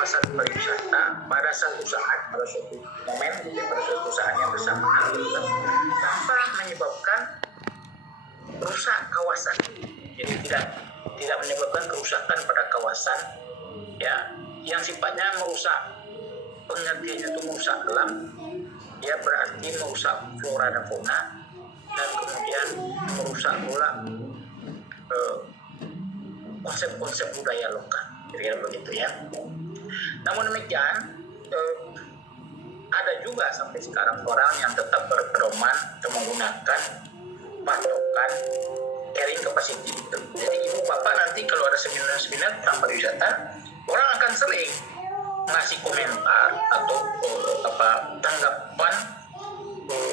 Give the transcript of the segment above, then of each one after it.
kawasan pariwisata pada satu saat, pada suatu momen, pada suatu saat yang bersamaan, tanpa menyebabkan rusak kawasan. Jadi tidak menyebabkan kerusakan pada kawasan, ya, yang sifatnya merusak. Pengertiannya itu merusak alam, ya, berarti merusak flora dan fauna, dan kemudian merusak pula konsep-konsep budaya lokal, kira-kira begitu ya. Namun demikian, ada juga sampai sekarang orang yang tetap berpedoman atau menggunakan patokan carrying capacity itu. Jadi ibu bapak nanti kalau ada seminar-seminar tentang pariwisata, orang akan sering ngasih komentar atau tanggapan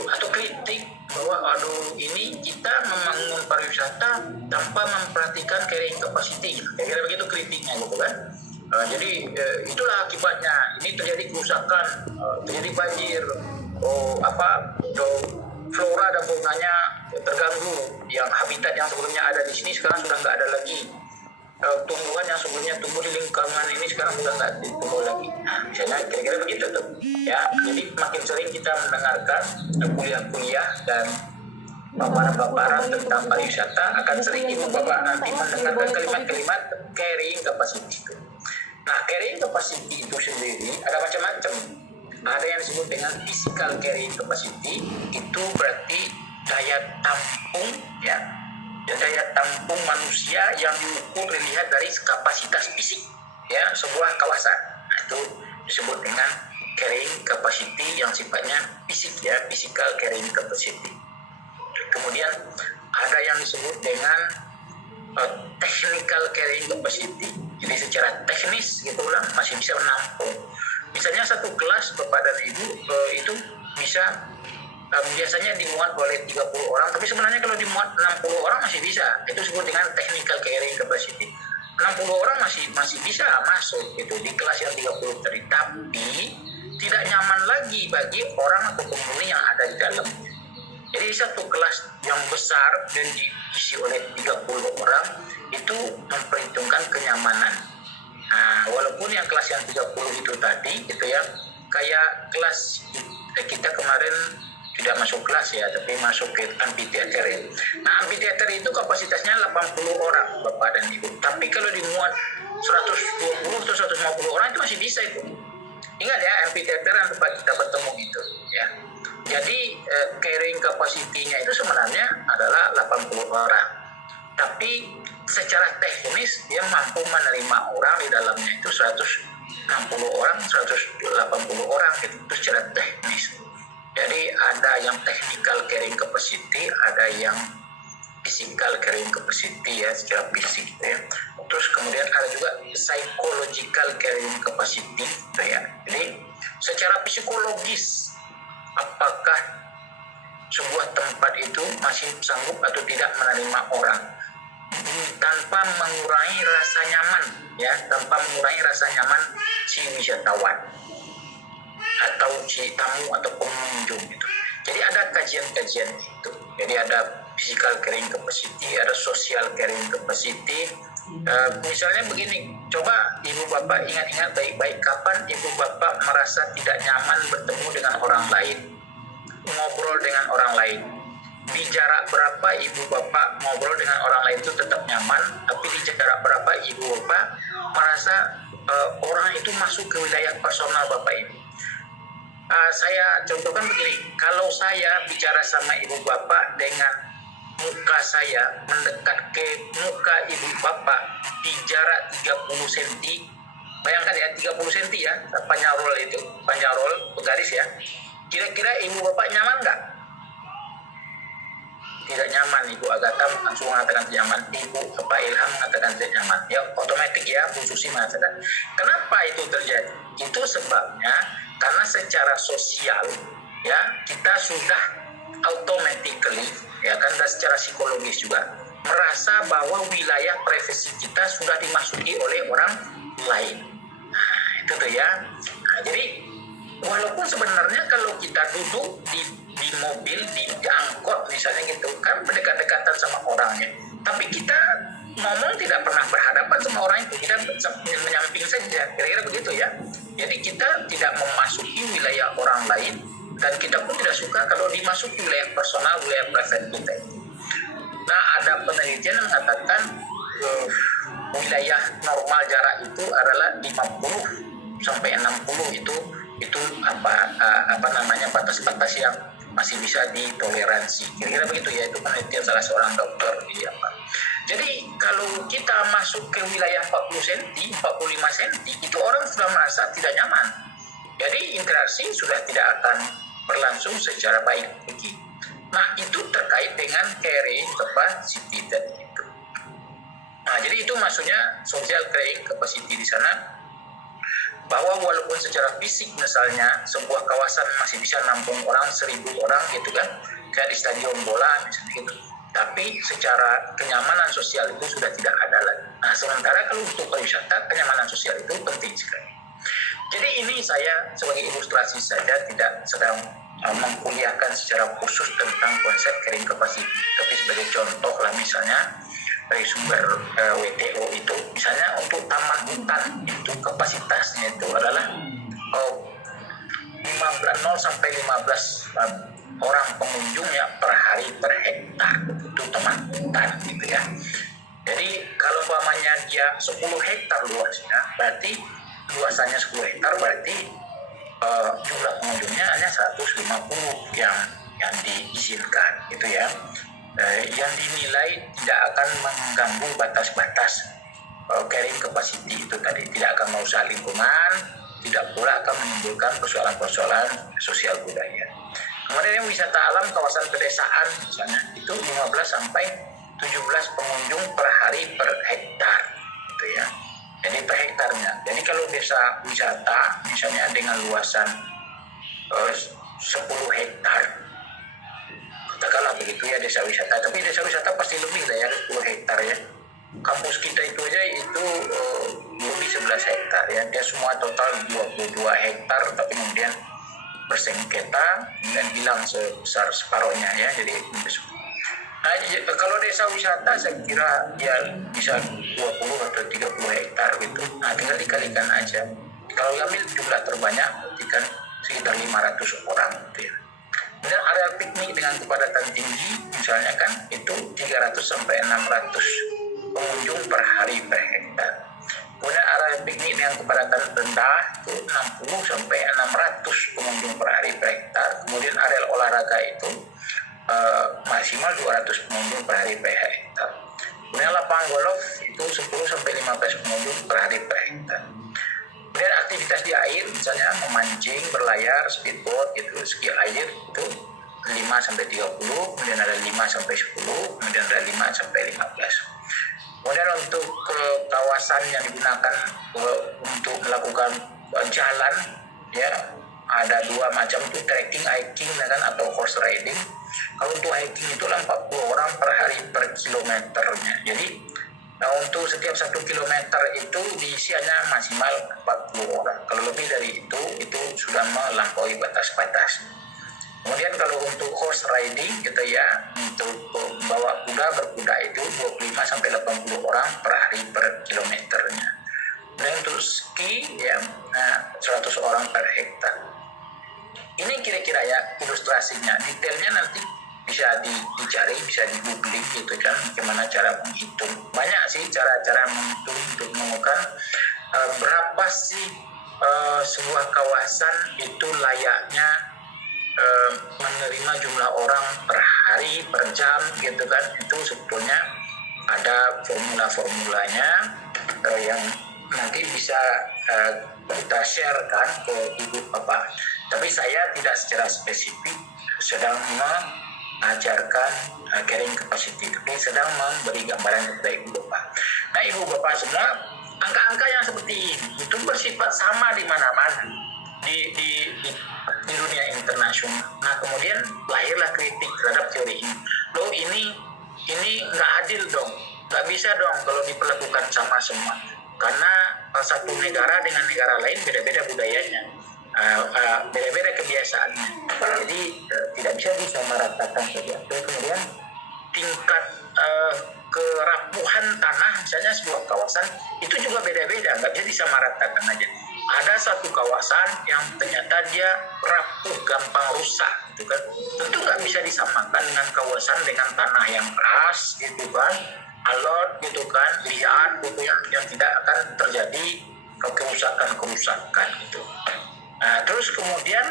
atau kritik bahwa aduh, ini kita membangun pariwisata tanpa memperhatikan carrying capacity, kira-kira begitu kritiknya gitu kan. Jadi itulah akibatnya, ini terjadi kerusakan, terjadi banjir, flora dan faunanya terganggu, yang habitat yang sebelumnya ada di sini sekarang sudah nggak ada lagi, tumbuhan yang sebelumnya tumbuh di lingkungan ini sekarang sudah nggak tumbuh lagi. Nah, misalnya kira-kira begitu tuh ya. Jadi makin sering kita mendengarkan kuliah-kuliah dan paparan-paparan tentang pariwisata, akan sering ibu bapak nanti mendengarkan kalimat-kalimat carrying capacity itu. Nah, carrying capacity itu sendiri ada macam-macam. Ada yang disebut dengan physical carrying capacity, itu berarti daya tampung, ya, daya tampung manusia yang diukur dilihat dari kapasitas fisik, ya, sebuah kawasan. Nah, itu disebut dengan carrying capacity yang sifatnya fisik, ya, physical carrying capacity. Kemudian ada yang disebut dengan technical carrying capacity. Jadi secara teknis gitulah masih bisa menampung. Misalnya satu kelas bapak dan ibu itu bisa biasanya dimuat oleh 30 orang, tapi sebenarnya kalau dimuat 60 orang masih bisa. Itu disebut dengan technical carrying capacity. 60 orang masih bisa masuk gitu di kelas yang 30 tadi, tapi tidak nyaman lagi bagi orang atau penghuni yang ada di dalam. Jadi satu kelas yang besar dan diisi oleh 30 orang itu memperhitungkan kenyamanan. Nah, walaupun yang kelas yang 30 itu tadi gitu ya, kayak kelas kita kemarin tidak masuk kelas ya, tapi masuk ke amphitheater ya. Nah, amphitheater itu kapasitasnya 80 orang bapak dan ibu. Tapi kalau dimuat 120 atau 150 orang itu masih bisa itu. Ingat ya, amphitheater yang tempat kita bertemu itu ya. Jadi carrying capacity-nya itu sebenarnya adalah 80 orang. Tapi secara teknis dia mampu menerima orang di dalamnya itu 160 orang, 180 orang gitu, itu secara teknis. Jadi ada yang technical carrying capacity, ada yang physical carrying capacity ya, secara fisik gitu ya. Terus kemudian ada juga psychological carrying capacity gitu ya. Jadi secara psikologis apakah sebuah tempat itu masih sanggup atau tidak menerima orang tanpa mengurangi rasa nyaman ya, tanpa mengurangi rasa nyaman si wisatawan atau si tamu atau pengunjung gitu. Jadi ada kajian-kajian itu. Jadi ada physical carrying capacity, ada social carrying capacity. Misalnya begini, coba ibu bapak ingat-ingat baik-baik kapan ibu bapak merasa tidak nyaman bertemu dengan orang lain, ngobrol dengan orang lain. Di jarak berapa ibu bapak ngobrol dengan orang lain itu tetap nyaman, tapi di jarak berapa ibu bapak merasa orang itu masuk ke wilayah personal bapak ibu. Saya contohkan begini, kalau saya bicara sama ibu bapak dengan muka saya mendekat ke muka ibu bapak di jarak 30 cm, bayangkan ya 30 cm ya, panjang roll itu, panjang roll bergaris ya, kira-kira ibu bapak nyaman nggak? Tidak nyaman. Ibu Agatha langsung mengatakan tidak nyaman, ibu Bapak Ilham mengatakan tidak nyaman, ya otomatis ya Bu Susi mengatakan. Kenapa itu terjadi? Itu sebabnya karena secara sosial ya kita sudah automatically ya kan, dan secara psikologis juga merasa bahwa wilayah privasi kita sudah dimasuki oleh orang lain. Nah, itu tuh ya. Nah, jadi walaupun sebenarnya kalau kita duduk di mobil, di angkot misalnya gitu kan berdekat-dekatan sama orangnya, tapi kita ngomong tidak pernah berhadapan sama orang itu, kita menyamping saja, kira-kira begitu begitu ya. Jadi kita tidak memasuki wilayah orang lain, dan kita pun tidak suka kalau dimasuki wilayah personal, wilayah private kita. Nah, ada penelitian yang mengatakan wilayah normal jarak itu adalah 50 sampai 60 itu apa namanya batas-batas yang masih bisa ditoleransi. Kira-kira begitu ya, itu penelitian salah seorang dokter di apa. Jadi kalau kita masuk ke wilayah 40 cm, 45 cm, itu orang sudah merasa tidak nyaman. Jadi interaksi sudah tidak akan berlangsung secara baik begitu. Nah, itu terkait dengan carrying capacity tadi itu. Nah, jadi itu maksudnya social carrying capacity di sana, bahwa walaupun secara fisik misalnya sebuah kawasan masih bisa nampung orang 1.000 orang gitu kan, kayak di stadion bola misalnya gitu, tapi secara kenyamanan sosial itu sudah tidak ada lagi. Nah, sementara kalau untuk pariwisata, kenyamanan sosial itu penting sekali. Jadi ini saya sebagai ilustrasi saja, tidak sedang mengkuliahkan secara khusus tentang konsep carrying capacity, tapi sebagai contoh lah misalnya dari sumber WTO itu, misalnya untuk taman hutan itu kapasitasnya itu adalah 0 sampai 15 orang pengunjung ya per hari per hektar, itu taman hutan gitu ya. Jadi kalau umpamanya dia 10 hektar luasnya, berarti luasannya 10 hektar, berarti jumlah pengunjungnya hanya 150 yang diizinkan gitu ya. Yang dinilai tidak akan mengganggu batas-batas carrying capacity itu tadi, tidak akan merusak lingkungan, tidak pula akan menimbulkan persoalan-persoalan sosial budaya. Kemudian yang wisata alam kawasan pedesaan misalnya itu 15 sampai 17 pengunjung per hari per hektar gitu ya. Jadi per hektarnya. Jadi kalau desa wisata misalnya dengan luasan 10 hektar, katakanlah begitu ya desa wisata, tapi desa wisata pasti lebih lah ya 10 hektar ya. Kampus kita itu aja itu lebih 11 hektar ya. Dia semua total 22 hektar, tapi kemudian bersengketa dan hilang sebesar separohnya ya. Jadi kalau desa wisata saya kira ya bisa 20 atau 30 hektar gitu. Nah, tinggal dikalikan aja. Kalau ambil jumlah terbanyak berarti kan sekitar 500 orang gitu ya. Kemudian area piknik dengan kepadatan tinggi misalnya kan itu 300 sampai 600 pengunjung per hari per hektar. Kemudian area piknik dengan kepadatan rendah itu 60 sampai 600 pengunjung per hari per hektar. Kemudian area olahraga itu maksimal 200 pengunjung per hari per hektar. Kemudian lapangan golf itu 10 sampai 15 pengunjung per hari per hektar. Kemudian aktivitas di air misalnya memancing, berlayar, speedboat itu ski air itu 5 sampai 30, kemudian ada 5 sampai 10, kemudian ada 5 sampai 15. Kemudian untuk kawasan yang digunakan untuk melakukan jalan ya ada 2 macam itu, trekking, hiking kan, atau horse riding. Kalau untuk hiking itu 40 orang per hari per kilometernya. Jadi untuk setiap 1 kilometer itu diisi hanya maksimal 40 orang. Kalau lebih dari itu sudah melampaui batas-batas. Kemudian kalau untuk horse riding gitu ya, untuk bawa kuda, berkuda itu 25 sampai 80 orang per hari per kilometernya. Dan untuk ski ya 100 orang per hektar. Ini kira-kira ya ilustrasinya. Detailnya nanti bisa dicari, bisa di googling gitu kan, bagaimana cara menghitung. Banyak sih cara-cara menghitung untuk menemukan berapa sih sebuah kawasan itu layaknya menerima jumlah orang per hari, per jam gitu kan. Itu sebetulnya ada formula-formulanya yang nanti bisa kita sharekan ke ibu bapak. Tapi saya tidak secara spesifik sedang mengajarkan carrying capacity, tapi sedang memberi gambaran kepada ibu bapak. Nah, ibu bapak semua, angka-angka yang seperti ini itu bersifat sama di mana-mana di dunia internasional. Nah, kemudian lahirlah kritik terhadap teori ini. Loh, ini nggak adil dong, nggak bisa dong kalau diperlakukan sama semua, karena satu negara dengan negara lain beda-beda budayanya, beda-beda kebiasaannya. Jadi tidak bisa disamaratakan saja. Kemudian tingkat kerapuhan tanah misalnya sebuah kawasan itu juga beda-beda, nggak bisa disamaratakan aja. satu kawasan yang ternyata dia rapuh, gampang rusak, gitu kan. Tentu nggak bisa disamakan dengan kawasan dengan tanah yang keras, gitu kan, alot, gitu kan, liat, gitu yang tidak akan terjadi kerusakan, gitu. Nah, terus kemudian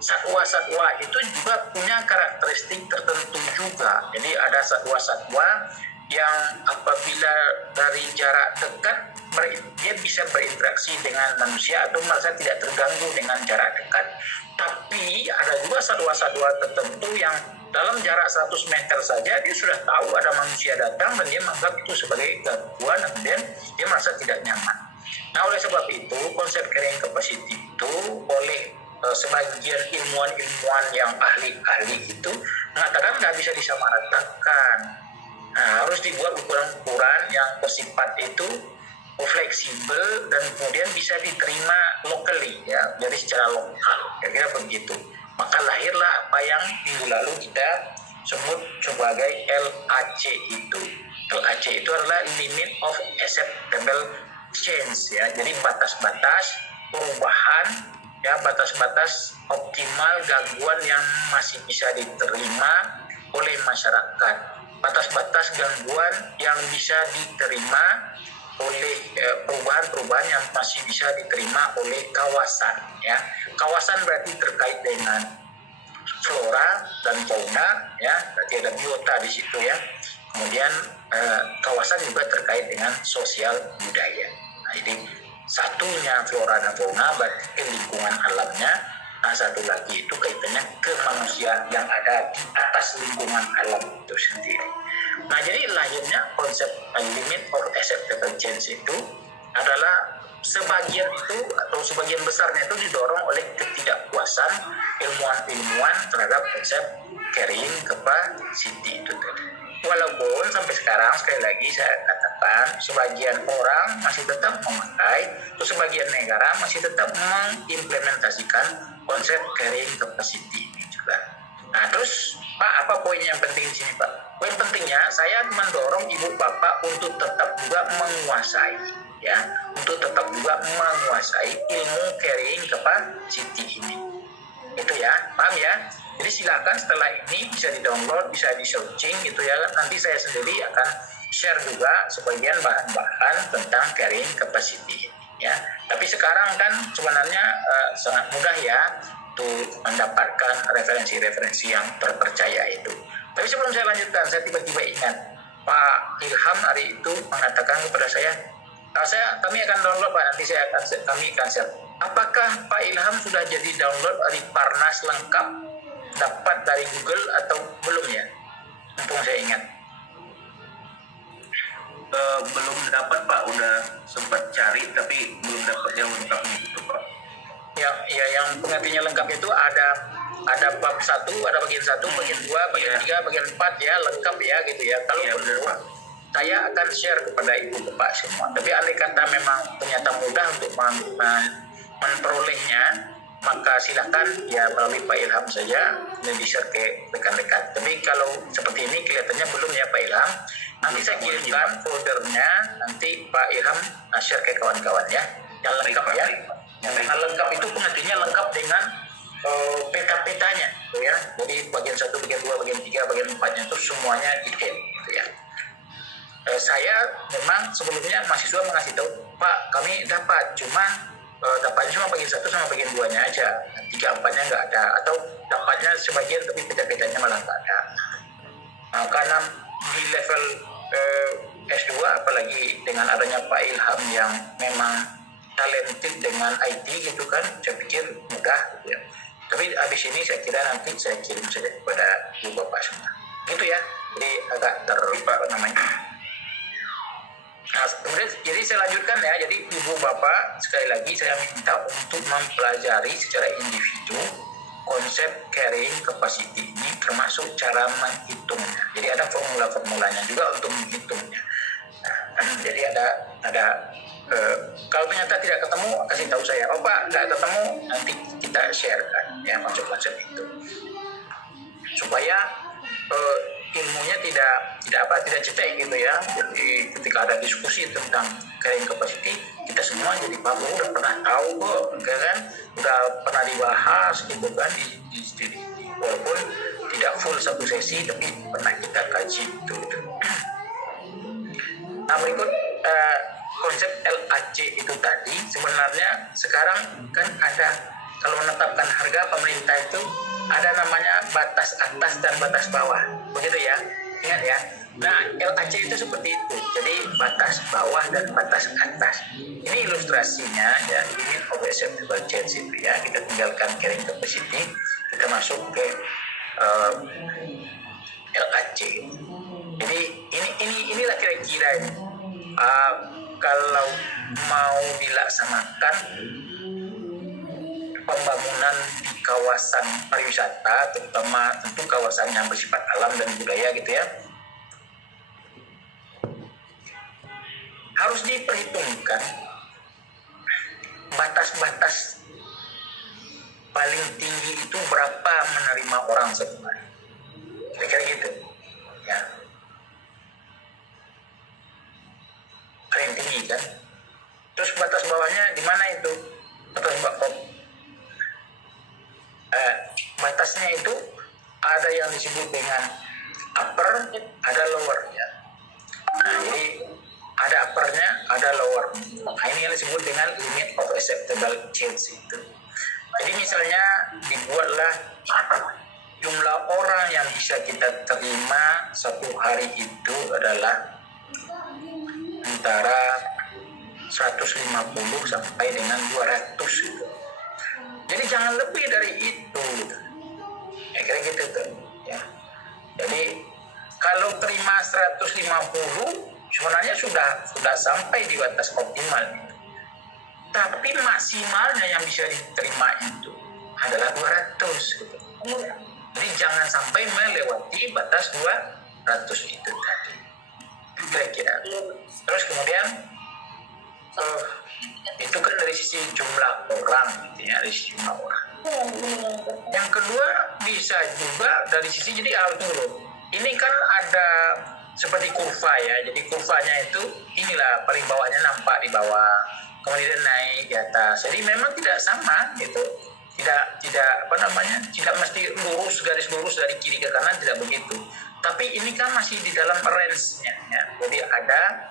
satwa-satwa itu juga punya karakteristik tertentu juga. Jadi ada satwa-satwa yang apabila dari jarak dekat dia bisa berinteraksi dengan manusia atau merasa tidak terganggu dengan jarak dekat. Tapi ada juga satwa-satwa tertentu yang dalam jarak 100 meter saja dia sudah tahu ada manusia datang dan dia menganggap itu sebagai gangguan, dan dia merasa tidak nyaman. Nah, oleh sebab itu konsep carrying capacity itu oleh sebagian ilmuwan yang ahli itu mengatakan nggak bisa disamaratakan. Nah, harus dibuat ukuran-ukuran yang bersifat itu fleksibel dan kemudian bisa diterima locally, ya, jadi secara lokal, kira-kira begitu. Maka lahirlah apa yang minggu lalu kita sebut sebagai LAC itu. LAC itu adalah limit of acceptable change, ya, jadi batas-batas perubahan, ya, batas-batas optimal gangguan yang masih bisa diterima oleh masyarakat. Batas-batas gangguan yang bisa diterima oleh perubahan-perubahan yang masih bisa diterima oleh kawasan, ya. Kawasan berarti terkait dengan flora dan fauna, ya, berarti ada biota di situ, ya. Kemudian kawasan juga terkait dengan sosial budaya. Nah, jadi satunya flora dan fauna berarti lingkungan alamnya. Nah, satu lagi itu kaitannya ke manusia yang ada di atas lingkungan alam itu sendiri. Nah, jadi lahirnya konsep limit of acceptable change itu adalah sebagian itu atau sebagian besarnya itu didorong oleh ketidakpuasan ilmuwan-ilmuwan terhadap konsep carrying capacity itu tadi. Walaupun sampai sekarang sekali lagi saya katakan sebagian orang masih tetap memakai, atau sebagian negara masih tetap mengimplementasikan konsep carrying capacity ini juga. Nah, terus Pak, apa poin yang penting di sini, Pak? Poin pentingnya saya mendorong ibu bapak untuk tetap juga menguasai, ya, untuk tetap juga menguasai ilmu carrying capacity ini. Itu ya, paham ya? Jadi silakan setelah ini bisa di-download, bisa di-searching gitu ya. Nanti saya sendiri akan share juga sebagian bahan-bahan tentang carrying capacity, ya. Tapi sekarang kan sebenarnya sangat mudah ya untuk mendapatkan referensi-referensi yang terpercaya itu. Tapi sebelum saya lanjutkan, saya tiba-tiba ingat Pak Ilham hari itu mengatakan kepada saya, kami akan download Pak, nanti kami akan share. Apakah Pak Ilham sudah jadi download Riparnas lengkap dapat dari Google atau belum ya? Mumpung saya ingat. Belum dapat Pak, udah sempat cari tapi belum dapat yang lengkapnya itu Pak. Ya, yang pengertiannya lengkap itu ada bab 1, ada bagian 1, bagian 2, bagian 3, bagian 4 ya, lengkap ya gitu ya. Kalau perlu saya akan share kepada ibu bapak semua. Tapi andai kata memang ternyata mudah untuk memperolehnya, maka silakan ya melalui Pak Ilham saja dan di-share ke rekan-rekan. Tapi kalau seperti ini kelihatannya belum ya Pak Ilham. Nanti saya kirimkan foldernya, nanti Pak Ilham share ke kawan-kawan ya. Yang lengkap ya. Yang lengkap itu pengertiannya lengkap dengan peta-petanya, gitu ya. Jadi bagian 1, bagian 2, bagian 3, bagian 4-nya itu semuanya detail, gitu ya. Saya memang sebelumnya mahasiswa mengasih tahu, Pak, kami dapat, cuma dapatnya cuma bagian 1 sama bagian 2-nya aja, 3, 4-nya nggak ada, atau dapatnya sebagian tapi peta-petanya malah nggak ada. Nah, karena di level S2, apalagi dengan adanya Pak Ilham yang memang talented dengan IT gitu kan, saya pikir mudah gitu ya. Tapi habis ini saya kira nanti saya kirim saja kepada ibu bapak semua. Gitu ya. Jadi agak apa namanya. Nah, kemudian jadi saya lanjutkan ya. Jadi ibu bapak sekali lagi saya minta untuk mempelajari secara individu konsep carrying capacity ini, termasuk cara menghitungnya. Jadi ada formula-formulanya juga untuk menghitungnya. Nah, jadi ada kalau ternyata tidak ketemu, kasih tahu saya. Oh Pak, tidak ketemu, nanti kita sharekan ya konsep-konsep itu supaya ilmunya tidak cetek gitu ya. Jadi ketika ada diskusi tentang carrying capacity, kita semua semua jadi paham, udah pernah tahu kok, kan? Udah pernah dibahas gitu kan di walaupun tidak full satu sesi tapi pernah kita kaji itu. Nah berikut konsep LAC itu tadi sebenarnya sekarang kan ada, kalau menetapkan harga pemerintah itu ada namanya batas atas dan batas bawah, begitu ya, ingat ya. Nah LAC itu seperti itu, jadi batas bawah dan batas atas. Ini ilustrasinya ya, limit of acceptable change itu ya, kita tinggalkan carrying capacity, kita masuk ke LAC. Jadi inilah kira-kira kalau mau dilaksanakan pembangunan di kawasan pariwisata, terutama tentu kawasan yang bersifat alam dan budaya gitu ya, harus diperhitungkan batas-batas paling tinggi itu berapa menerima orang satu hari, kira-kira gitu ya, paling tinggi kan. Terus batas bawahnya di mana itu? Batasnya itu ada yang disebut dengan upper, ada lower ya. Nah, jadi ada uppernya, ada lower. Nah, ini yang disebut dengan limit of acceptable change itu. Jadi misalnya dibuatlah jumlah orang yang bisa kita terima satu hari itu adalah antara 150 sampai dengan 200 gitu. Jadi jangan lebih dari itu gitu. Ya kira gitu tuh ya. Jadi kalau terima 150 sebenarnya sudah sampai di batas optimal gitu. Tapi maksimalnya yang bisa diterima itu adalah 200 gitu. Jadi jangan sampai melewati batas 200 itu tadi. Kira-kira. Terus kemudian itu kan dari sisi jumlah orang gitu ya, dari sisi jumlah orang. Yang kedua bisa juga dari sisi, jadi dulu ini kan ada seperti kurva ya, jadi kurvanya itu inilah paling bawahnya nampak di bawah, kemudian naik di atas. Jadi memang tidak sama gitu, tidak tidak mesti lurus, garis lurus dari kiri ke kanan, tidak begitu. Tapi ini kan masih di dalam range-nya ya. Jadi ada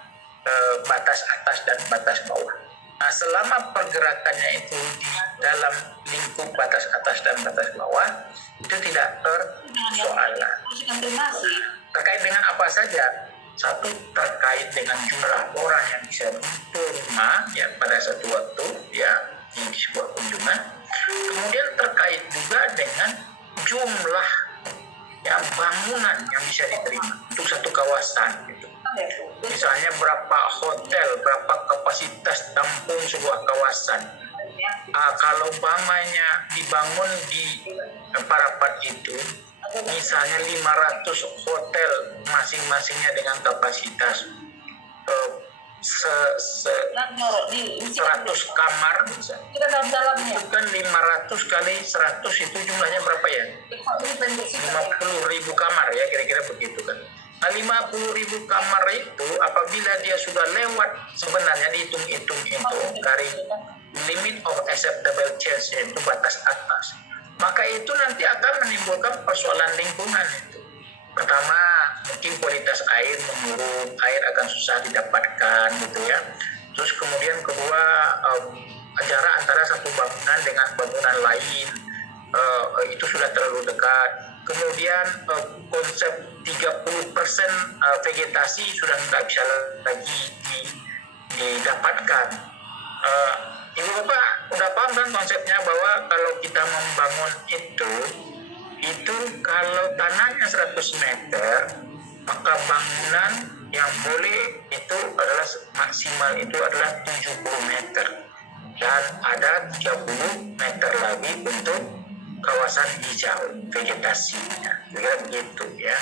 batas atas dan batas bawah. Nah, selama pergerakannya itu di dalam lingkup batas atas dan batas bawah, itu tidak persoalan. Terkait dengan apa saja? Satu, terkait dengan jumlah orang yang bisa diterima ya pada satu waktu ya di sebuah kunjungan. Kemudian terkait juga dengan jumlah yang bangunan yang bisa diterima untuk satu kawasan gitu. Misalnya berapa hotel, berapa kapasitas tampung sebuah kawasan. Kalau umpamanya dibangun di Parapat itu, misalnya 500 hotel masing-masingnya dengan kapasitas 100 kamar misalnya. Itu kan 500 kali 100 itu jumlahnya berapa ya? 50.000 kamar ya, kira-kira begitu kan. Nah 50.000 kamar itu apabila dia sudah lewat, sebenarnya dihitung-hitung itu dari limit of acceptable change, yaitu batas atas, maka itu nanti akan menimbulkan persoalan lingkungan itu. Pertama, mungkin kualitas air menurun, air akan susah didapatkan gitu ya. Terus kemudian kedua, jarak antara satu bangunan dengan bangunan lain itu sudah terlalu dekat. Kemudian konsep 30% vegetasi sudah tidak bisa lagi didapatkan. Ibu Bapak udah paham kan konsepnya, bahwa kalau kita membangun itu kalau tanahnya 100 meter, maka bangunan yang boleh itu adalah maksimal itu adalah 70 meter. Dan ada 30 meter lagi untuk kawasan hijau, vegetasinya. Kira begitu ya.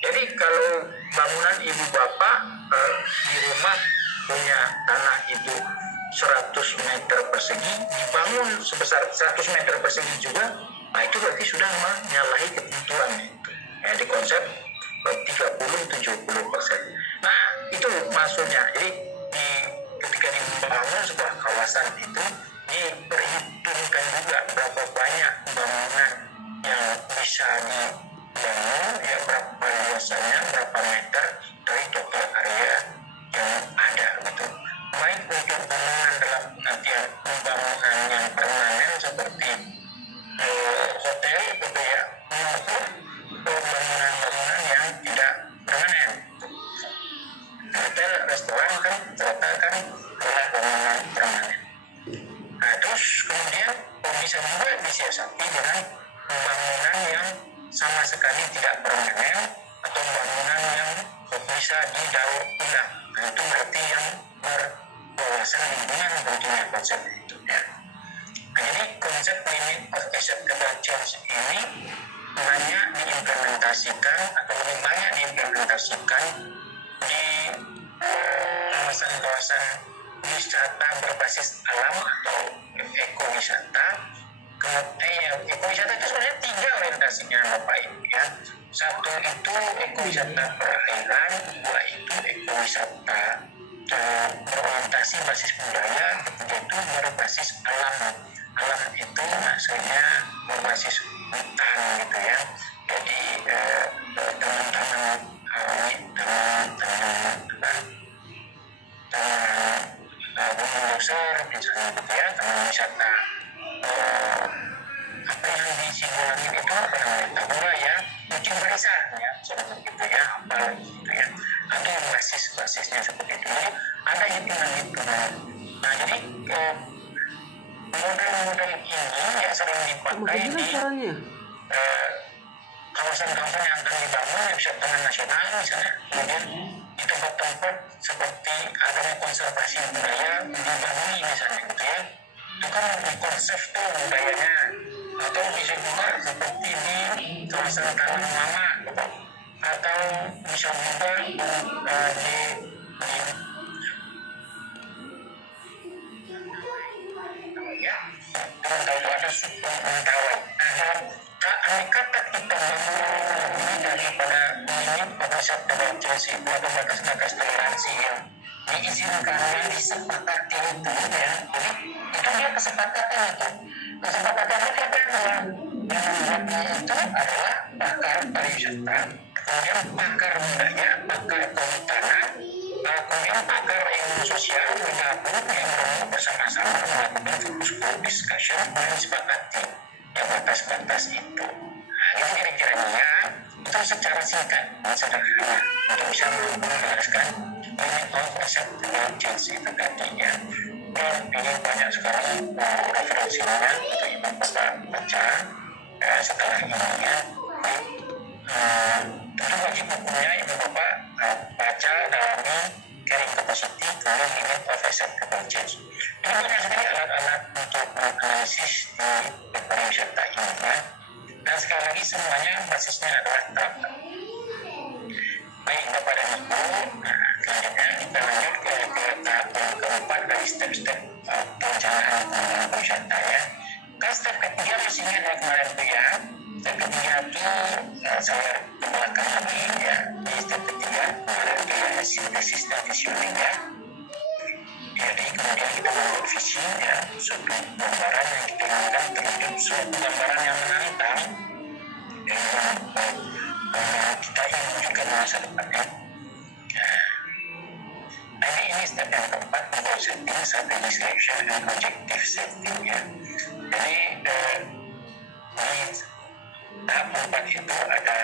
Jadi kalau bangunan ibu bapak di rumah punya tanah itu 100 meter persegi, dibangun sebesar 100 meter persegi juga, nah itu berarti sudah menyalahi ketentuan itu. Ya, di konsep 30-70%. Nah itu maksudnya. Jadi ketika membangun sebuah kawasan itu diperhitungkan juga berapa banyak bangunan yang bisa dibangun, ya berapa luasannya, berapa meter dari total area yang ada gitu. Baik untuk bangunan dalam pengertian pembangunan yang permanen seperti hotel gitu ya, maupun bangunan-bangunan yang tidak permanen. Hotel, restoran kan ternyata kan adalah bangunan permanen. Nah, terus kemudian bisa juga disiasati dengan bangunan yang sama sekali tidak permanen atau bangunan yang bisa didaur ulang. Nah, itu berarti yang berwawasan lingkungan tentunya konsep itu ya. Nah, jadi konsep limit of acceptable change ini banyak diimplementasikan atau lebih banyak diimplementasikan di kawasan-kawasan wisata berbasis alam atau ekowisata. Ekowisata itu sebenarnya 3 orientasinya Bapak Ibu ya. 1 itu ekowisata perairan, 2 itu ekowisata berorientasi basis budaya, ketiga itu berbasis alam. Alam itu maksudnya berbasis hutan gitu ya. Jadi teman-teman gunung besar misalnya gitu ya, taman wisata apa yang di Singolangit itu apa namanya, Tabura ya, mungkin barisan ya seperti itu ya, apa gitu ya, atau basisnya seperti itu. Jadi ada hitungan-hitungan. Nah, jadi model-model ini yang sering dipakai di kawasan-kawasan yang akan dibangun ya, bisa taman nasional misalnya, kemudian di tempat-tempat seperti adanya konservasi budaya dibangun misalnya gitu ya, itu kan konsep tuh budayanya. Atau bisa juga seperti di kawasan Taman Mama gitu, atau bisa juga di ya, kalau ada suku Mentawai. Nah, dalam kata kita lebih daripada limit konsep toleransi atau batas-batas toleransi yang diizinkan dan disepakati itu ya, jadi itu dia kesepakatan itu. Kesepakatan itu adalah yang membuatnya itu adalah pakar pariwisata, kemudian pakar budaya, pakar kehutanan, kemudian pakar ilmu sosial bergabung yang bersama-sama melakukan fokus group discussion dan disepakati ya batas-batas itu. Nah, itu kira-kiranya itu secara singkat dan sederhana untuk bisa menjelaskan limit of acceptable change itu tadinya. Dan ini banyak sekali referensinya untuk Ibu Bapak baca setelah ininya. Tentu wajib bukunya Ibu Bapak baca, dalami, carrying capacity, kemudian limit of acceptable change. Ini banyak sekali alat-alat untuk menganalisis di pariwisata ini ya. Dan sekali lagi semuanya basisnya adalah terapan. Baik Bapak dan Ibu, selanjutnya kita lanjut ke tahap yang keempat dari step-step perencanaan pengembangan pariwisata ya. Kan step ketiga masih ingat ya kemarin tuh ya. Step ketiga itu saya ke belakang lagi ya. Di step ketiga kemarin itu ya sintesis dan visioning ya. Jadi kemudian kita membuat visi ya, suatu gambaran yang kita inginkan terwujud, suatu gambaran yang menantang yang kita ingin wujudkan masa depannya. Nah, ini step yang keempat, goal setting, strategy selection, dan objective setting ya. Jadi di tahap keempat itu ada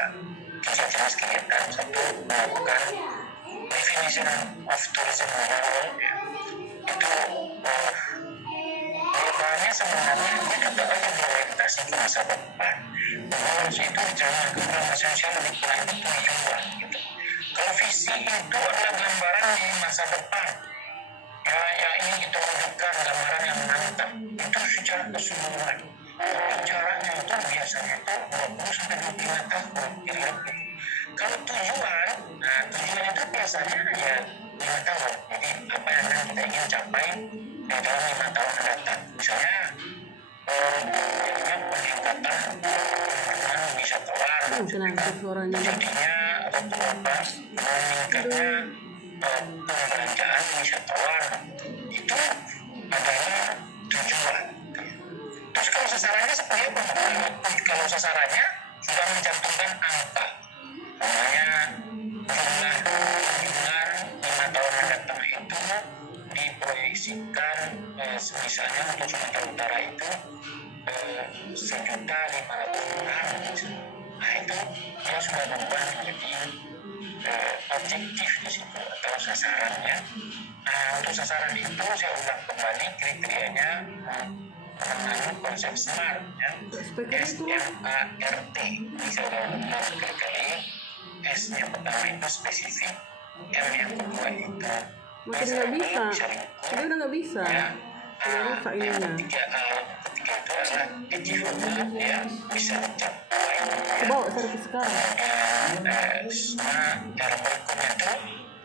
3 jenis kegiatan. Satu, melakukan definition of tourism goal ya. Itu globalnya sebenarnya dia tetap aja berorientasi ke masa depan. Goals itu diterjemahkan dalam bahasa Indonesia lebih kurang itu tujuan gitu. Kalau visi itu adalah gambaran di masa depan ya, yang ingin kita wujudkan, gambaran yang menantang itu secara keseluruhan. Tapi jaraknya itu biasanya itu 20-25 tahun gitu. Kalau tujuan, nah tujuan itu biasanya ya 5 tahun. Jadi apa yang akan kita ingin capai dalam 5 tahun mendatang. Misalnya peningkatan perjalanan wisatawan, jadinya atau apa meningkatnya pembelanjaan wisatawan, itu itu adalah tujuan. Terus kalau sasarannya seperti apa? Kalau sasarannya sudah mencantumkan angka, namanya jumlah kunjungan 5 tahun mendatang itu diproyeksikan misalnya untuk Sumatera Utara itu 1.500.000 nah itu dia sudah berubah menjadi objektif di situ atau sasarannya. Nah untuk sasaran itu saya ulang kembali kriterianya mengandung konsep SMART ya. SMART ini saya ulang berkali-kali. S yang pertama itu spesifik, M yang kedua itu makin nggak bisa, jadi udah nggak bisa ya. Yang ketiga itu adalah achievable ya, bisa dicapai coba cari sekarang. R berikutnya itu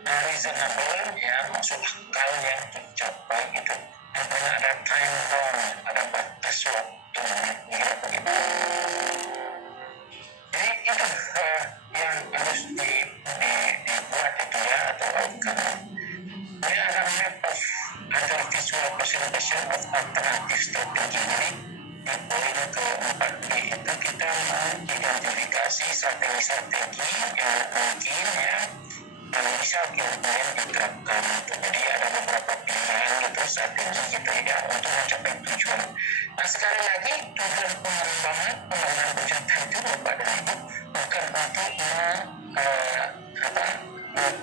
reasonable ya, masuk akal yang tercapai gitu. Yang punya ada time bound, ada batas waktu begitu. Jadi itu yang harus dibuat itu ya, atau outcome. Ini ada map of other visual presentation of alternative strategy. Jadi di poin ke-4B itu kita mengidentifikasi strategi-strategi yang mungkin ya yang bisa kemudian diterapkan. Jadi ada beberapa pilihan gitu strategi gitu ya untuk mencapai tujuan. Nah sekali lagi tujuan pengembangan wisata itu Bapak dan Ibu bukan untuk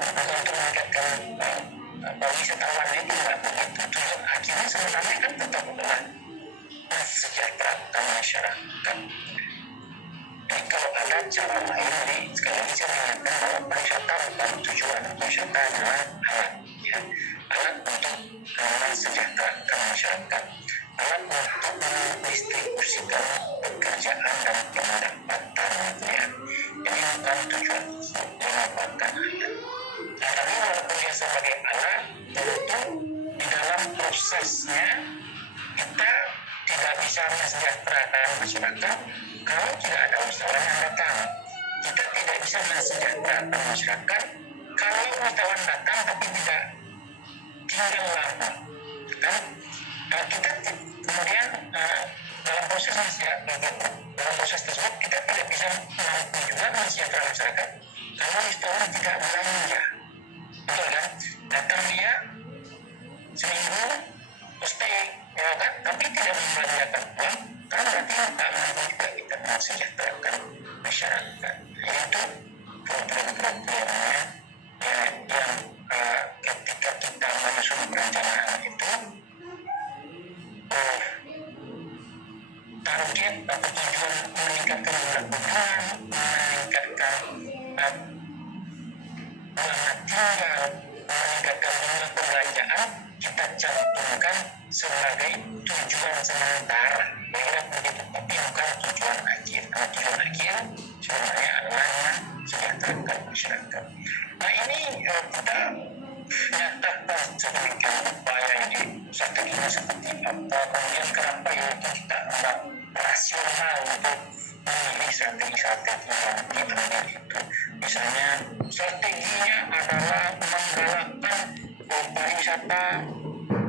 untuk meningkatkan wisatawan itu nggak begitu. Tujuan akhirnya sebenarnya kan tetap adalah mensejahterakan masyarakat. Jadi kalau ada cara lain, jadi sekali lagi saya mengingatkan bahwa pariwisata bukan tujuan, pariwisata adalah alat, ya, alat untuk mensejahterakan masyarakat, alat untuk mendistribusikan pekerjaan dan pendapatan, ya. Jadi bukan tujuan yang merupakan alat. Nah, tapi walaupun dia sebagai alat, tentu di dalam prosesnya kita tidak bisa mensejahterakan masyarakat kalau tidak ada wisatawan yang datang. Kita tidak bisa mensejahterakan masyarakat kalau wisatawan datang tapi tidak tinggal lama. Kan? Kita kemudian dalam proses tersebut kita tidak bisa mampu juga mensejahterakan masyarakat kalau wisatawan tidak belanja. Betul kan? Datang dia seminggu stay ya kan, tapi tidak membelanjakan uang, kan berarti tak mampu juga kita mensejahterakan masyarakat. Itu problem-problemnya yang ketika kita menyusun perencanaan itu target atau tujuan meningkatkan jumlah kunjungan, meningkatkan jumlah tinggal, meningkatkan jumlah pembelanjaan kita cantumkan sebagai tujuan sementara, begitu, tapi bukan tujuan akhir. Karena tujuan akhir sebenarnya adalah mensejahterakan masyarakat. Nah ini kita nyatakan sedemikian upaya ini strateginya seperti apa, kemudian kenapa ya kita tidak rasional untuk memilih strategi-strategi yang diambil itu. Misalnya strateginya adalah menggalakkan pariwisata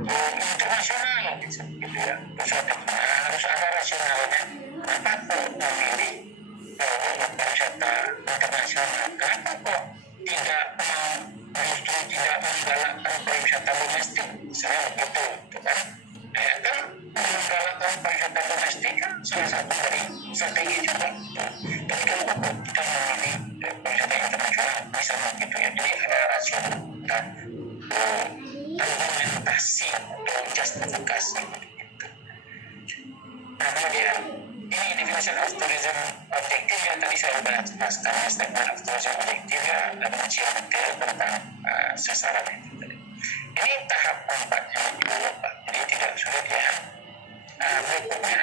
internasional gitu ya. Strateginya harus ada rasionalnya. Kenapa kok memilih pariwisata internasional? Kenapa kok tidak justru tidak menggalakkan pariwisata domestik? Misalnya begitu, gitu kan? Kan menggalakkan pariwisata domestik kan salah satu dari strategi juga. Tapi kenapa kok kita memilih pariwisata internasional? Misalnya gitu ya. Jadi ada rasional dan argumentasi atau justifikasi gitu. Nah kemudian ini definition of tourism objektif yang tadi saya sudah jelaskan, statement of tourism objektif ya, ada detail tentang sasaran itu tadi. Ini tahap 4 yang dulu Pak, jadi tidak sulit ya. Berikutnya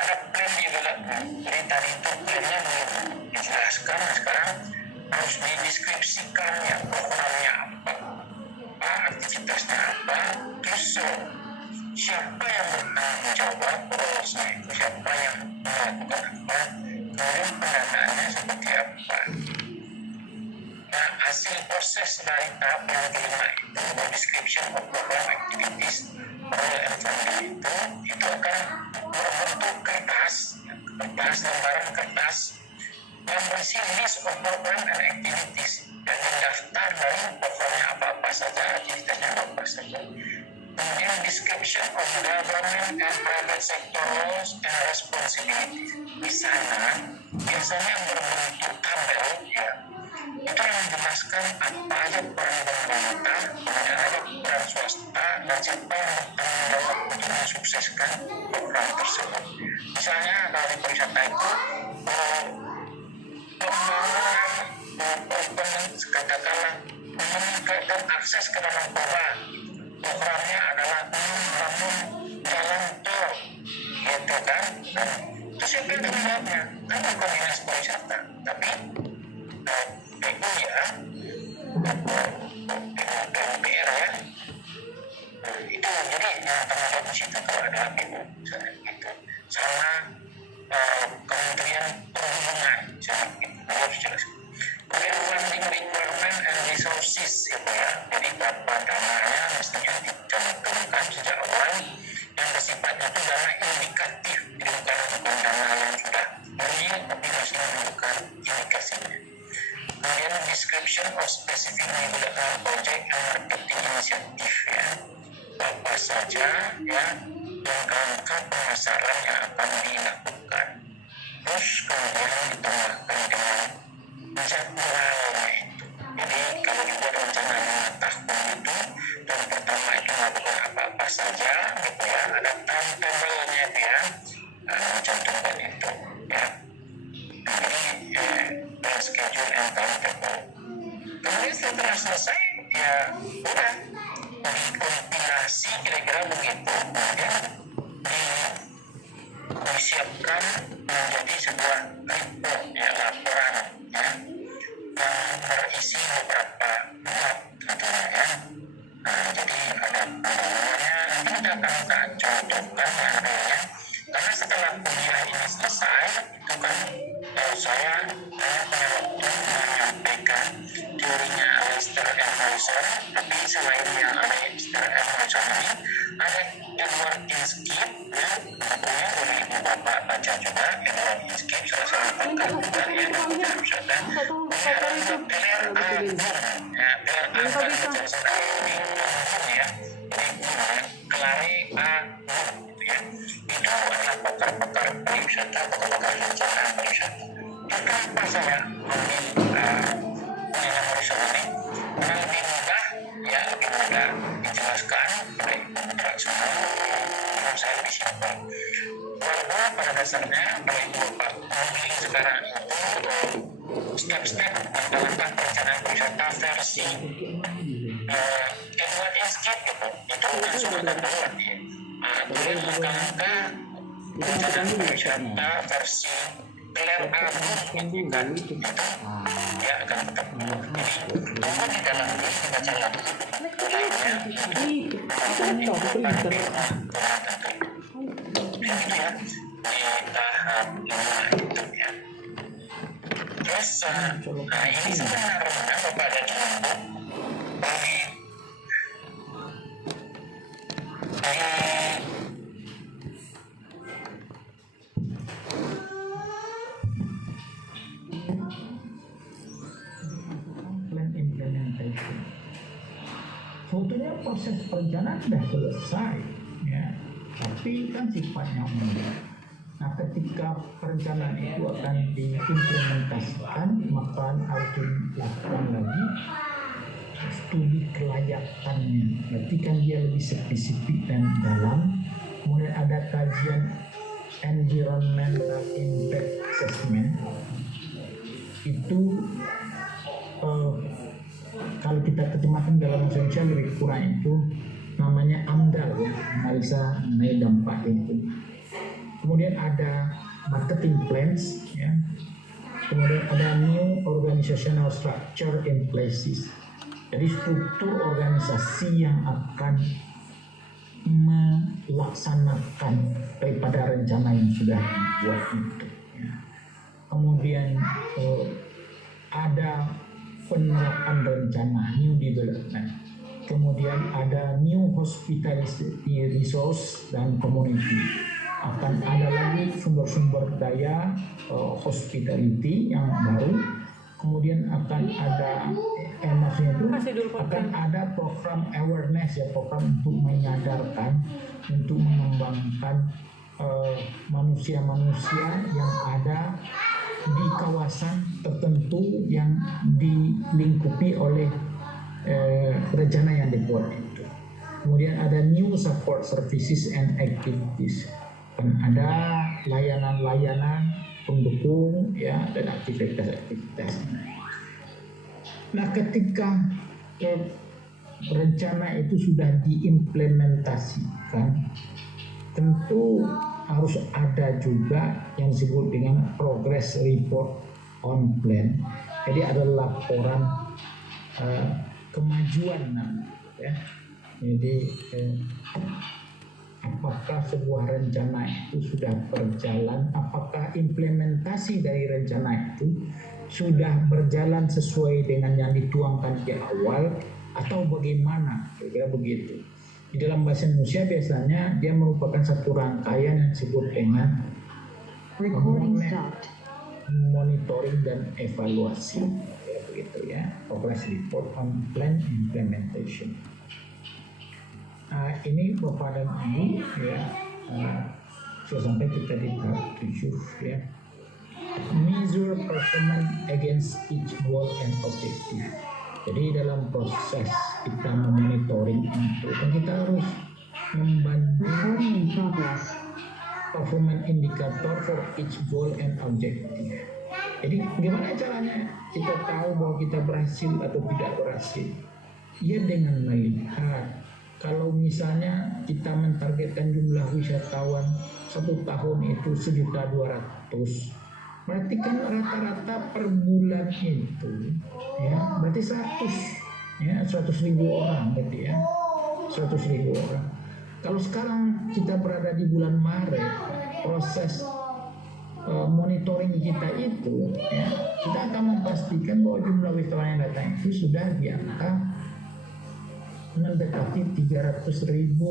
ada plan development. Jadi tadi itu plannya belum dijelaskan, sekarang harus dideskripsikan ya, programnya apa, aktivitasnya apa, terus siapa yang bertanggung jawab prosesnya itu, siapa yang melakukan apa, kemudian pendanaannya seperti apa. Nah hasil proses dari tahap yang kelima itu description of program activities role and funding itu akan berbentuk lembaran kertas yang berisi list of program and activities dan daftar dari programnya apa saja, aktivitasnya apa saja. Kemudian description of government and private sector roles and responsibilities. Di sana biasanya berbentuk tabel ya. Itu yang menjelaskan apa aja peran pemerintah, kemudian ada peran swasta dan siapa yang bertanggung jawab untuk mensukseskan program tersebut. Misalnya kalau di pariwisata itu pembangunan katakanlah meningkatkan akses ke dalam kota. Programnya adalah membangun jalan tol, gitu kan? Itu siapa yang tanggung jawabnya? Kan bukan dinas pariwisata, tapi PU ya, PUPR ya. Itu jadi yang tanggung jawab di situ kalau ada PU, misalnya gitu. Sama Kementerian Perhubungan, misalnya gitu. Harus jelaskan. Kemudian funding requirement and resources gitu ya. Jadi berapa dananya mestinya dicantumkan sejak awal yang bersifatnya itu dana indikatif, jadi bukan dana yang sudah real tapi masih menunjukkan indikasinya. Kemudian description of specific development project and marketing initiative ya. Apa saja ya rangka pemasaran yang akan dilakukan. Terus kemudian ditambahkan dengan jadwalnya itu. Jadi kalau dibuat rencana 5 tahun itu, tahun pertama itu melakukan apa-apa saja, gitu ya. Ada timetable-nya itu ya, mencantumkan itu ya. Jadi schedule and timetable. Kemudian setelah selesai ya udah dikompilasi kira-kira begitu. Kemudian disiapkan menjadi sebuah report ya, laporan ya, yang berisi beberapa not tentunya ya. Jadi ada pandangannya, nanti kita akan contohkan yang adanya. Karena setelah kuliah ini selesai, itu kan saya punya waktu menyampaikan teorinya Alistair M. Wilson, tapi selain yang Alistair M. Wilson ini, ada Edward Inskeep ya, bukunya boleh ibu bapak baca juga. Edward Inskeep salah satu pakar juga ya, dan wisata. Punya ada Blair Agung ya, Blair Agung baca sekali ini ya, Clary Agung gitu ya. Itu adalah pakar-pakar pariwisata, pakar-pakar rencana pariwisata. Kenapa saya ambil penilaian horizon ini? Karena lebih mudah ya, lebih mudah dijelaskan baik kontrak semua yang saya lebih simpel. Walaupun pada dasarnya kalau ibu bapak modeling sekarang itu step-step dalam perencanaan pariwisata versi Edward Inskeep gitu, itu bukan sumatan doang ya. Kemudian langkah-langkah perencanaan pariwisata versi Claire Agung gitu kan, itu ya akan ketemu. Jadi tunggu di dalam baca lagi lainnya itu ya di tahap 5 itu ya. Terus ini sebenarnya Bapak dan Ibu plan implementation. Sebetulnya proses perencanaan sudah selesai, ya, tapi kan sifatnya umum. Nah, ketika perencanaan itu akan diimplementasikan, maka harus dilakukan lagi studi kelayakannya. Berarti kan dia lebih spesifik dan dalam. Kemudian ada kajian environmental impact assessment. Itu kalau kita terjemahkan dalam bahasa Indonesia lebih kurang itu namanya AMDAL ya, analisa mengenai dampak itu. Kemudian ada marketing plans ya. Kemudian ada new organizational structure in places. Jadi struktur organisasi yang akan melaksanakan daripada rencana yang sudah dibuat itu ya. Kemudian ada penerapan rencana, new development. Kemudian ada new hospitality resource dan community. Akan ada lagi sumber-sumber daya hospitality yang baru. Kemudian akan ada maksudnya itu akan ada program awareness ya, program untuk menyadarkan, untuk mengembangkan manusia-manusia yang ada di kawasan tertentu yang dilingkupi oleh rencana yang dibuat itu. Kemudian ada new support services and activities, dan ada layanan-layanan pendukung ya dan aktivitas-aktivitas. Nah, ketika rencana itu sudah diimplementasikan, tentu harus ada juga yang disebut dengan progress report on plan. Jadi ada laporan kemajuan ya. Jadi apakah sebuah rencana itu sudah berjalan, apakah implementasi dari rencana itu sudah berjalan sesuai dengan yang dituangkan di awal atau bagaimana, kira-kira begitu. Di dalam bahasa Indonesia biasanya dia merupakan satu rangkaian yang disebut dengan monitoring dan evaluasi, ya, begitu ya, progress report on plan implementation. Ini Bapak dan Ibu ya, sudah sampai kita di tahap 7 ya. Measure performance against each goal and objective. Jadi dalam proses kita memonitoring itu kan kita harus membandingkan performance indicator for each goal and objective. Jadi gimana caranya kita tahu bahwa kita berhasil atau tidak berhasil? Ya dengan melihat, kalau misalnya kita mentargetkan jumlah wisatawan 1 tahun itu 1.200.000, berarti kan rata-rata per bulan itu ya berarti 100.000 orang berarti ya, 100.000 orang. Kalau sekarang kita berada di bulan Maret, proses monitoring kita itu ya, kita akan memastikan bahwa jumlah wisatawan yang datang itu sudah di angka mendekati 300.000.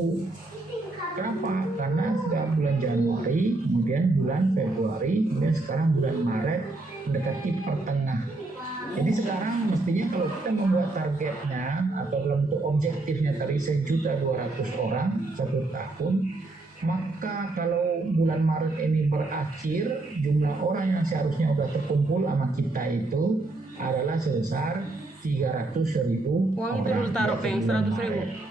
Kenapa? Karena sudah bulan Januari, kemudian bulan Februari, kemudian sekarang bulan Maret mendekati pertengahan. Jadi sekarang mestinya kalau kita membuat targetnya atau dalam bentuk objektifnya tadi 1.200.000 orang 1 tahun, maka kalau bulan Maret ini berakhir, jumlah orang yang seharusnya sudah terkumpul sama kita itu adalah sebesar 300.000 Uang itu orang. dulu taruh yang 100.000.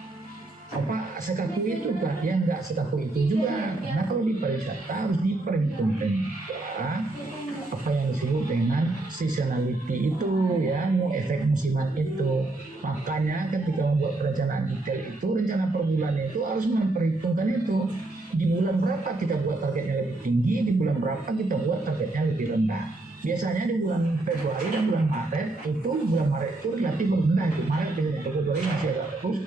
Apa sekaku itu kan? Ya nggak sekaku itu juga, karena kalau di pariwisata harus diperhitungkan juga apa yang disebut dengan seasonality itu ya, efek musiman itu. Makanya ketika membuat perencanaan detail itu, rencana per bulan itu harus memperhitungkan itu. Di bulan berapa kita buat targetnya lebih tinggi, di bulan berapa kita buat targetnya lebih rendah. Biasanya di bulan Februari dan bulan Maret itu, bulan Maret itu relatif rendah itu. Maret biasanya, Februari masih agak bagus.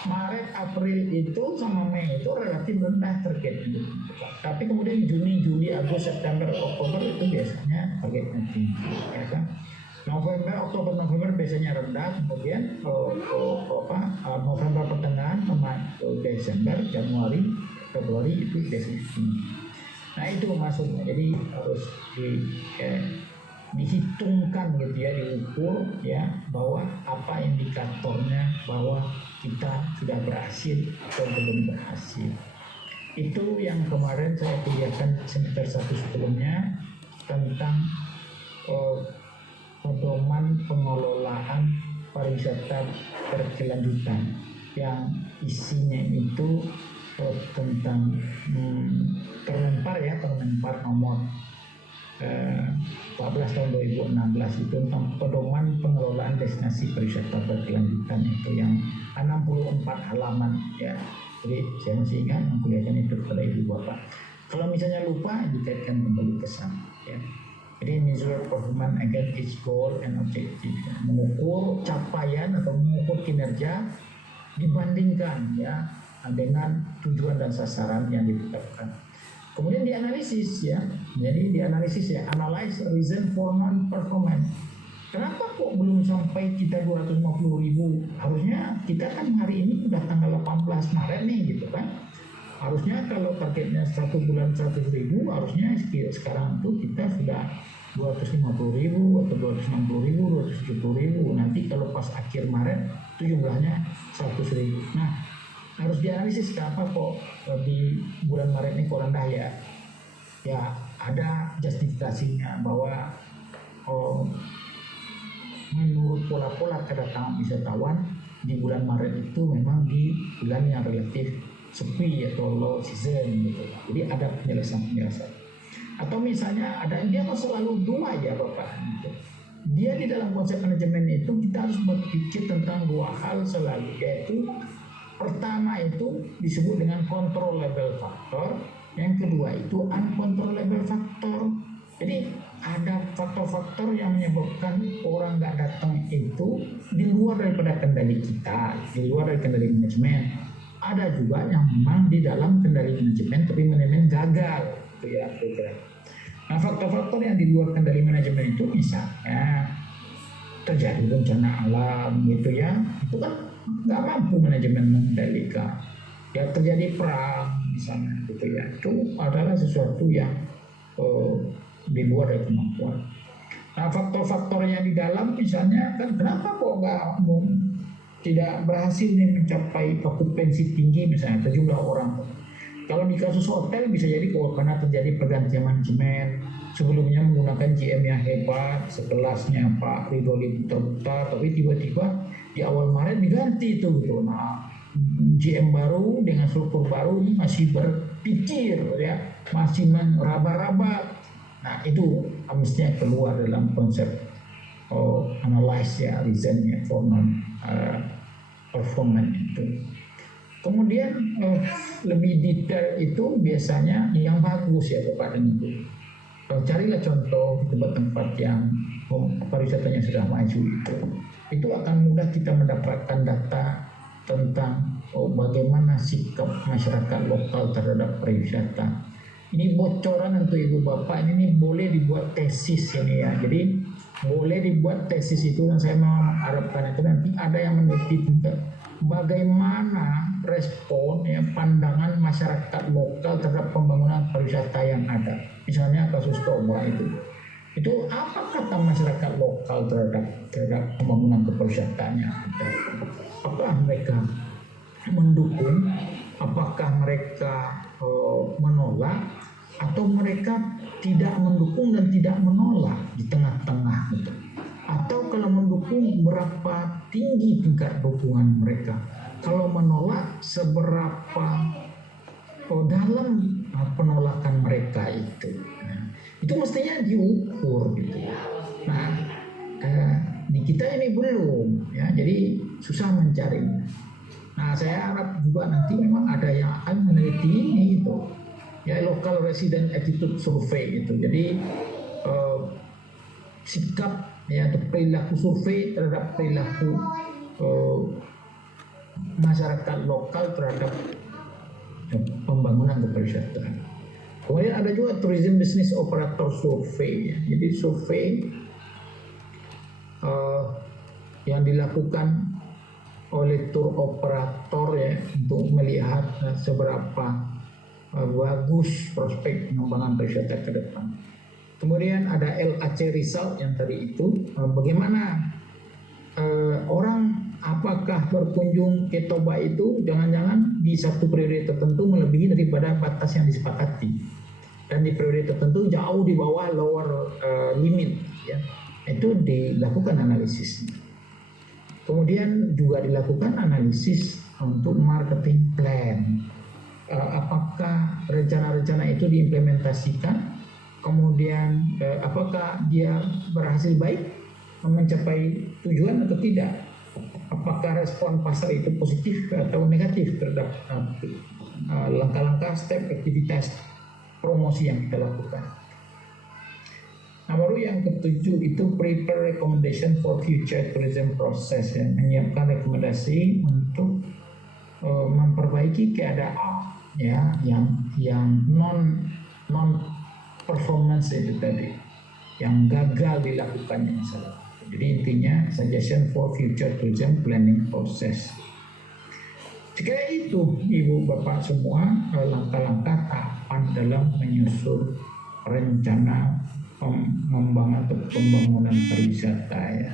Maret, April itu sama Mei itu relatif rendah targetnya. Tapi kemudian Juni, Juli, Agustus, September, Oktober itu biasanya targetnya tinggi, ya kan? November, Oktober, November biasanya rendah. Kemudian November pertengahan sama Desember, Januari, Februari itu biasanya tinggi. Nah itu maksudnya. Jadi harus dihitungkan gitu ya, diukur ya, bahwa apa indikatornya bahwa kita sudah berhasil atau belum berhasil. Itu yang kemarin saya kuliahkan semester 1 sebelumnya tentang pedoman pengelolaan pariwisata berkelanjutan, yang isinya itu tentang Permenpar nomor 14 tahun 2016 itu tentang pedoman pengelolaan destinasi pariwisata berkelanjutan, itu yang 64 halaman ya. Jadi saya masih ingat menguliahkan itu kepada ibu bapak. Kalau misalnya lupa, dikaitkan kembali ke sana ya. Jadi measure performance against its goal and objective, ya. Mengukur capaian atau mengukur kinerja dibandingkan ya dengan tujuan dan sasaran yang ditetapkan. Kemudian dianalisis ya, jadi dianalisis ya, analyze reason for non-performance. Kenapa kok belum sampai kita 250.000? Harusnya kita kan hari ini udah tanggal 18 Maret nih gitu kan. Harusnya kalau targetnya 1 bulan 100.000, harusnya sekarang tuh kita sudah 250.000 atau 260.000, 270.000. Nanti kalau pas akhir Maret itu jumlahnya 100.000. Nah, harus dianalisis kenapa kok di bulan Maret ini kok rendah ya. Ya ada justifikasinya bahwa menurut pola-pola kedatangan wisatawan di bulan Maret itu memang di bulan yang relatif sepi atau low season gitu. Jadi ada penjelasan. Atau misalnya ada dia kan selalu dua ya Bapak gitu. Dia di dalam konsep manajemen itu kita harus berpikir tentang dua hal selalu, yaitu pertama itu disebut dengan controllable factor, yang kedua itu uncontrollable factor. Jadi ada faktor-faktor yang menyebabkan orang nggak datang itu di luar daripada kendali kita, di luar dari kendali manajemen. Ada juga yang memang di dalam kendali manajemen tapi manajemen gagal, gitu ya kira-kira. Nah faktor-faktor yang di luar kendali manajemen itu misalnya terjadi bencana alam gitu ya, itu kan nggak mampu manajemen mengendalikan. Ya terjadi perang misalnya gitu ya, itu adalah sesuatu yang di luar dari kemampuan. Nah faktor-faktor yang di dalam misalnya kan kenapa kok tidak berhasil mencapai okupansi tinggi misalnya atau jumlah orang. Kalau di kasus hotel bisa jadi karena terjadi pergantian manajemen, sebelumnya menggunakan GM yang hebat sekelasnya Pak Ridholi Putra, tapi tiba-tiba di awal Maret diganti itu gitu. Nah GM baru dengan struktur baru ini masih berpikir ya, masih meraba-raba. Nah itu mestinya keluar dalam konsep analyze ya, reasonnya performance itu. Kemudian lebih detail itu biasanya yang bagus ya Bapak dan Ibu. Carilah contoh di tempat-tempat yang pariwisatanya sudah maju itu akan mudah kita mendapatkan data tentang bagaimana sikap masyarakat lokal terhadap pariwisata. Ini bocoran untuk Ibu Bapak, ini boleh dibuat tesis ini ya. Jadi boleh dibuat tesis itu, dan saya mau mengharapkan itu nanti ada yang meneliti tentang bagaimana respon ya pandangan masyarakat lokal terhadap pembangunan pariwisata yang ada. Misalnya kasus Toba itu apa kata masyarakat lokal terhadap pembangunan keparwisataannya? Apakah mereka mendukung? Apakah mereka menolak? Atau mereka tidak mendukung dan tidak menolak di tengah-tengah gitu? Atau kalau mendukung berapa tinggi tingkat dukungan mereka? Kalau menolak seberapa dalam penolakan mereka itu? Itu mestinya diukur gitu. Nah di kita ini belum ya, jadi susah mencarinya. Nah saya harap juga nanti memang ada yang akan meneliti ini gitu ya, local resident attitude survey itu. Jadi sikap ya atau perilaku survei terhadap perilaku masyarakat lokal terhadap pembangunan kepariwisataan. Kemudian ada juga tourism business operator survey ya. Jadi survei yang dilakukan oleh tour operator ya untuk melihat seberapa bagus prospek pengembangan pariwisata ke depan. Kemudian ada LAC result yang tadi itu, bagaimana orang apakah berkunjung ke Toba itu jangan-jangan di satu periode tertentu melebihi daripada batas yang disepakati, dan di periode tertentu jauh di bawah lower limit ya. Itu dilakukan analisis. Kemudian juga dilakukan analisis untuk marketing plan. Apakah rencana-rencana itu diimplementasikan, kemudian apakah dia berhasil baik mencapai tujuan atau tidak, apakah respon pasar itu positif atau negatif terhadap langkah-langkah step aktivitas promosi yang kita lakukan. Nah baru yang ketujuh itu prepare recommendation for future tourism process ya, menyiapkan rekomendasi untuk memperbaiki keadaan ya yang non performance itu tadi, yang gagal dilakukannya misalnya. Jadi intinya suggestion for future tourism planning process. Sekira itu Ibu Bapak semua langkah-langkah tahapan dalam menyusun rencana pengembangan atau pembangunan pariwisata ya.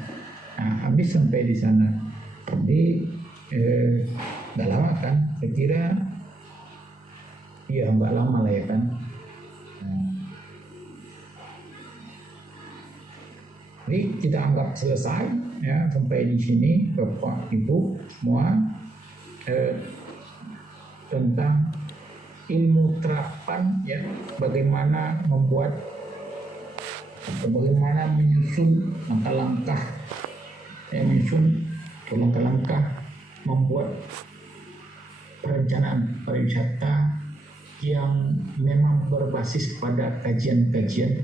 Nah, habis sampai di sana. Jadi nggak lama kan? Saya kira ya nggak lama lah ya kan. Jadi kita anggap selesai ya sampai di sini Bapak Ibu semua tentang ilmu terapan ya, bagaimana menyusun langkah-langkah membuat perencanaan pariwisata yang memang berbasis pada kajian-kajian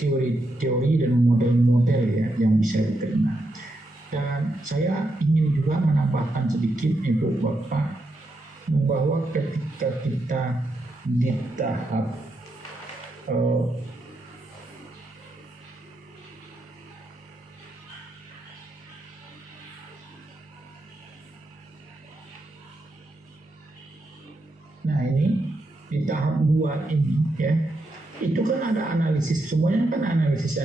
teori-teori dan model-model ya yang bisa diterima. Dan saya ingin juga menambahkan sedikit Ibu Bapak bahwa ketika kita di tahap nah ini di tahap 2 ini ya, itu kan ada analisis, semuanya kan analisis.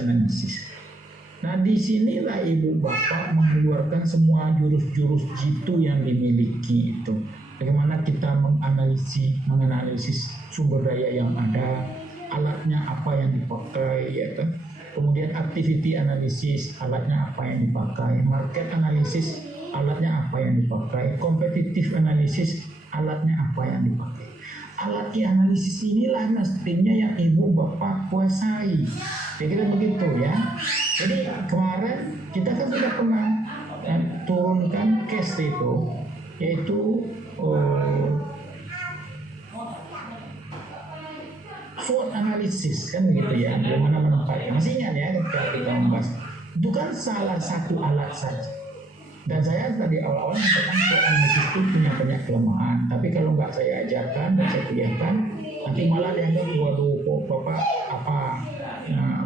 Nah disinilah Ibu Bapak mengeluarkan semua jurus-jurus jitu yang dimiliki itu. Bagaimana kita menganalisis sumber daya yang ada, alatnya apa yang dipakai, ya kan? Kemudian activity analisis, alatnya apa yang dipakai, market analisis, alatnya apa yang dipakai, competitive analisis, alatnya apa yang dipakai. Alat analisis inilah mestinya yang Ibu Bapak kuasai. Kira-kira begitu ya. Jadi kemarin kita kan sudah pernah turunkan case itu, yaitu SWOT analisis kan gitu ya, bagaimana menempatkan. Masih ingat ya ketika kita membahas itu kan salah satu alat saja. Dan saya tadi awal-awal mengatakan SWOT analisis itu punya banyak kelemahan. Tapi kalau nggak saya ajarkan dan saya kuliahkan, nanti malah dianggap waduh kok Bapak apa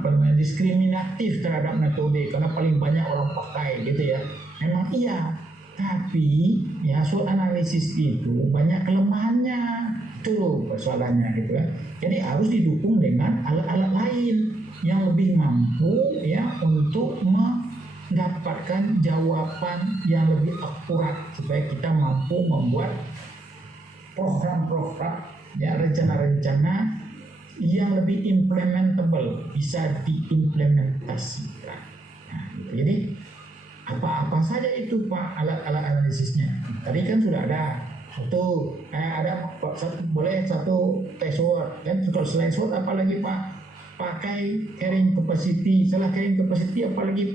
namanya diskriminatif terhadap metode karena paling banyak orang pakai gitu ya. Memang iya, tapi ya SWOT analisis itu banyak kelemahannya, itu loh persoalannya gitu ya. Jadi harus didukung dengan alat-alat lain yang lebih mampu ya untuk mendapatkan jawaban yang lebih akurat supaya kita mampu membuat program-program ya, rencana-rencana yang lebih implementable, bisa diimplementasikan. Nah, gitu. Jadi apa-apa saja itu Pak alat-alat analisisnya. Tadi kan sudah ada satu tes SWOT kan. Kalau selain SWOT apalagi Pak, pakai carrying capacity, setelah carrying capacity apalagi